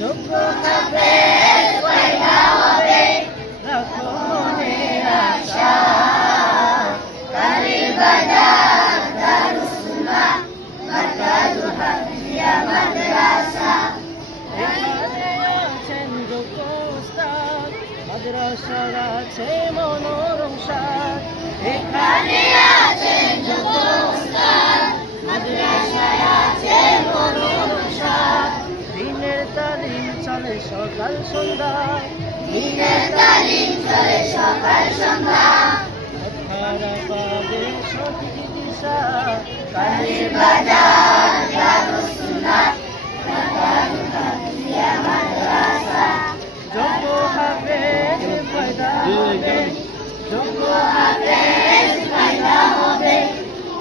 যোগ্য হাফেজ পয়দা হবে, রাখো মনে আশা। কালীর বাজার দারুস সুন্নাহ মারকাজুল হাফিজিয়া মাদ্রাসা। এখানে আছেন যোগ্য উস্তাদ, মাদ্রাসার আছে মনোরম সাজ। এখানে আছেন যোগ্য উস্তাদ, মাদ্রাসায় আছে মনোরম সাজ। দিনের তালিম চলে সকাল সন্ধ্যা, দিনের তালিম চলে সকাল সন্ধ্যা। খারা পাবে সঠিক দিশা, কালীর বাজার দারুস সুন্নাহ মারকাজুল হাফিজিয়া মাদ্রাসা। যোগ্য হাফেজ পয়দা হবে, যোগ্য হাফেজ পয়দা হবে,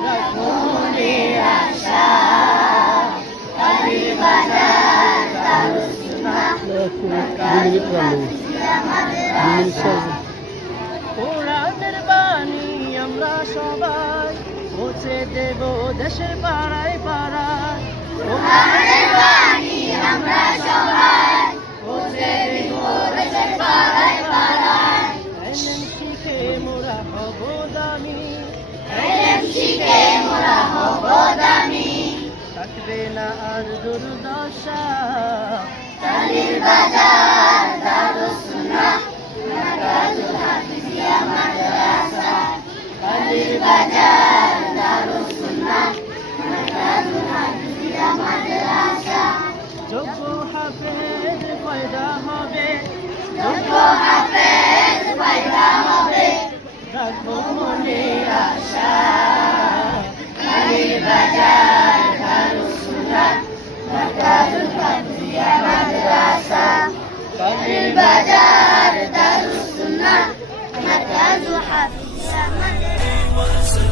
রাখো মনে আশা। কালীর বাজার দারুস সুন্নাহ মারকাজুল হাফিজিয়া মাদ্রাসা। কোরআনের বাণী আমরা সবাই পৌঁছে দেব দেশের পাড়ায় পাড়ায়। কোরআনের বাণী আমরা সবাই পৌঁছে দেব দেশের পাড়ায় পাড়ায়। এলেম শিখে মোরা হব দামি, এলেম শিখে মোরা হব দামি। থাকবে না আর দুর্দশা, কালীর বাজার দারুস সুন্নাহ মারকাজুল হাফিজিয়া মাদ্রাসা। কালীর বাজার দারুস সুন্নাহ মারকাজুল হাফিজিয়া মাদ্রাসা। যোগ্য হাফেজ পয়দা হবে, যোগ্য হাফেজ পয়দা হবে, রাখো মনে আশা। কালীর বাজার দারুস সুন্নাহ মারকাজুল হাফিজিয়া মাদ্রাসা। কালীর বাজার দারুস সুন্নাহ মারকাজুল হাফিজিয়া মাদ্রাসা।